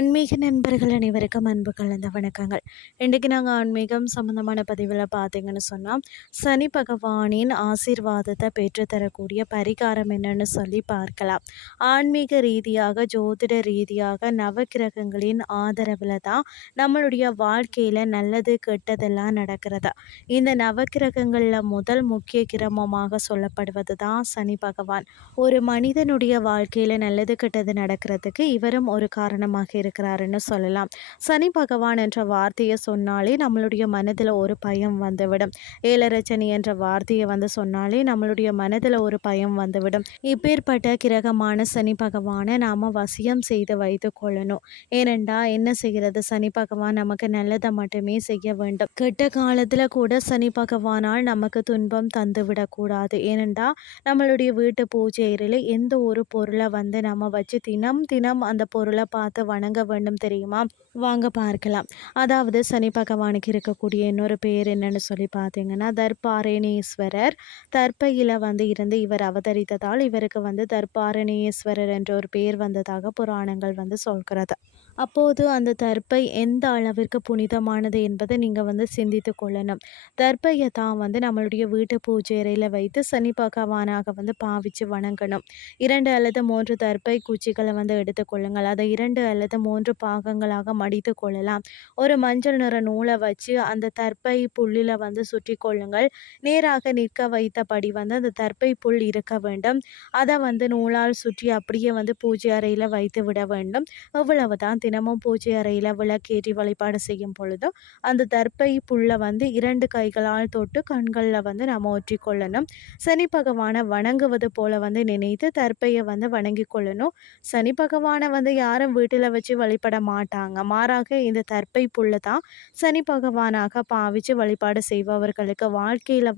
ஆன்மீக நண்பர்கள் அனைவருக்கும் அன்பு கலந்த வணக்கங்கள். இன்றைக்கு நாங்கள் ஆன்மீகம் சம்மந்தமான பதிவில் பார்த்தீங்கன்னு சொன்னால், சனி பகவானின் ஆசீர்வாதத்தை பெற்றுத்தரக்கூடிய பரிகாரம் என்னன்னு சொல்லி பார்க்கலாம். ஆன்மீக ரீதியாக, ஜோதிட ரீதியாக நவக்கிரகங்களின் ஆதரவில் தான் நம்மளுடைய வாழ்க்கையில் நல்லது கெட்டதெல்லாம் நடக்கிறது. இந்த நவக்கிரகங்களில் முதல் முக்கிய கிரமமாக சொல்லப்படுவது தான் சனி பகவான். ஒரு மனிதனுடைய வாழ்க்கையில் நல்லது கெட்டது நடக்கிறதுக்கு இவரும் ஒரு காரணமாக இருக்கிறாருன்னு சொல்லலாம். சனி பகவான் என்ற வார்த்தையை சொன்னாலே நம்மளுடைய மனதில் ஒரு பயம் வந்துவிடும். ஏழரை சனி என்ற வார்த்தையை சொன்னாலே நம்மளுடைய மனதில் ஒரு பயம் வந்துவிடும். இப்பேற்பட்ட கிரகமான சனி பகவானை நாம் வசியம் செய்து வைத்து கொள்ளணும். ஏனெண்டா என்ன செய்கிறது, சனி பகவான் நமக்கு நல்லதை மட்டுமே செய்ய வேண்டும். கெட்ட காலத்தில் கூட சனி பகவானால் நமக்கு துன்பம் தந்துவிடக்கூடாது. ஏனெண்டா நம்மளுடைய வீட்டு பூஜை அறையில் எந்த ஒரு பொருளை நம்ம வச்சு தினம் தினம் அந்த பொருளை பார்த்து வணங்க வேண்டும் தெரியுமா? வாங்க பார்க்கலாம். அதாவது சனி பகவானுக்கு இருக்கக்கூடிய இன்னொரு பேர் என்னன்னு சொல்லி பார்த்தீங்கன்னா தர்பாரணீஸ்வரர். தர்ப்பையில் இருந்து இவர் அவதரித்ததால் இவருக்கு தர்பாரணீஸ்வரர் என்ற ஒரு பேர் வந்ததாக புராணங்கள் சொல்கிறது. அப்போது அந்த தர்ப்பை எந்த அளவிற்கு புனிதமானது என்பதை நீங்கள் சிந்தித்து கொள்ளணும். தர்ப்பையை தான் நம்மளுடைய வீட்டு பூஜை அறையில் வைத்து சனி பகவானாக பாவித்து வணங்கணும். 2 அல்லது 3 தர்ப்பை குச்சிகளை எடுத்துக்கொள்ளுங்கள். அதை 2 அல்லது 3 பாகங்களாக மடித்து கொள்ளலாம். ஒரு மஞ்சள் நிற நூலை வச்சு அந்த தர்ப்பை புல்லில் சுற்றி கொள்ளுங்கள். நேராக நிற்க வைத்தபடி அந்த தர்ப்பை புல் இருக்க வேண்டும். அதை நூலால் சுற்றி அப்படியே பூஜை அறையில் வைத்து விட வேண்டும். இவ்வளவுதான். தினமும் பூஜை அறையில் விளக்கேற்றி வழிபாடு செய்யும் பொழுது அந்த தர்ப்பை புல்லை 2 கைகளால் தொட்டு கண்களில் நம்ம ஒற்றிக்கொள்ளணும். சனி பகவானை வணங்குவது போல நினைத்து தர்ப்பையை வணங்கி கொள்ளணும். சனி பகவானை யாரும் வீட்டில் வச்சு வழிபட மாட்டாங்க. மாறாக இந்த தர்ப்பை புல்லை தான் சனி பகவானாக பாவிச்சு வழிபாடு செய்பவர்களுக்கு வாழ்க்கையில்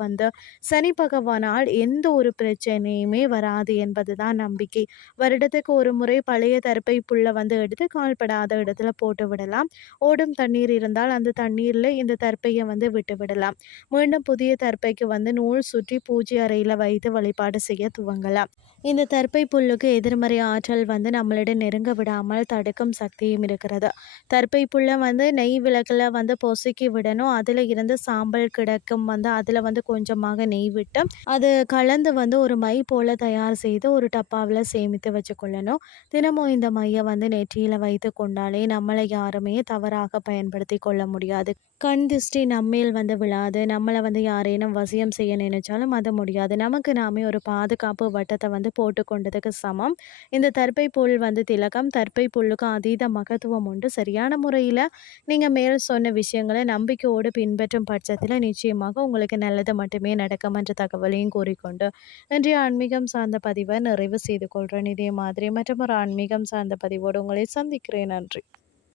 சனி பகவானால் எந்த ஒரு பிரச்சனையுமே வராது என்பது தான் நம்பிக்கை. வருடத்துக்கு ஒரு முறை பழைய தர்ப்பை புல்லை எடுத்து கால்படாத இடத்துல போட்டு விடலாம். ஓடும் தண்ணீர் இருந்தால் அந்த தண்ணீரில் இந்த தர்ப்பையை விட்டு விடலாம். மீண்டும் புதிய தர்ப்பைக்கு நூல் சுற்றி பூஜை அறையில் வைத்து வழிபாடு செய்ய துவங்கலாம். இந்த தர்ப்பை புல்லுக்கு எதிர்மறை ஆற்றல் நம்மளிடம் நெருங்க விடாமல் தடுக்கும் சக்தியும் இருக்கிறது. தர்ப்பை புல்லை நெய் விளக்கில் பொசுக்கி விடணும். அதில் இருந்து சாம்பல் கிடக்கும். அதில் கொஞ்சமாக நெய் விட்டு அது கலந்து ஒரு மை போல தயார் செய்து ஒரு டப்பாவில் சேமித்து வச்சுக்கொள்ளணும். தினமும் இந்த மையை நெற்றியில் வைத்து கொண்டாலே நம்மளை யாருமே தவறாக பயன்படுத்தி கொள்ள முடியாது. கண் திருஷ்டி நம்மேல் விழாது. நம்மளை யாரேனும் வசியம் செய்ய நினைச்சாலும் அது முடியாது. நமக்கு நாமே ஒரு பாதுகாப்பு வட்டத்தை போட்டு கொண்டதுக்கு சமம். இந்த தர்ப்பை புல் திலகம். தர்ப்பை புல்லுக்கு அதீத மகத்துவம் உண்டு. சரியான முறையில் நீங்கள் மேல் சொன்ன விஷயங்களை நம்பிக்கையோடு பின்பற்றும் பட்சத்தில் நிச்சயமாக உங்களுக்கு நல்லது மட்டுமே நடக்கும் என்ற தகவலையும் கூறிக்கொண்டு இன்றைய ஆன்மீகம் சார்ந்த பதிவை நிறைவு செய்து கொள்கிறேன். இதே மாதிரி மற்றும் ஒரு ஆன்மீகம் சார்ந்த பதிவோடு உங்களை சந்திக்கிறேன். நன்றி.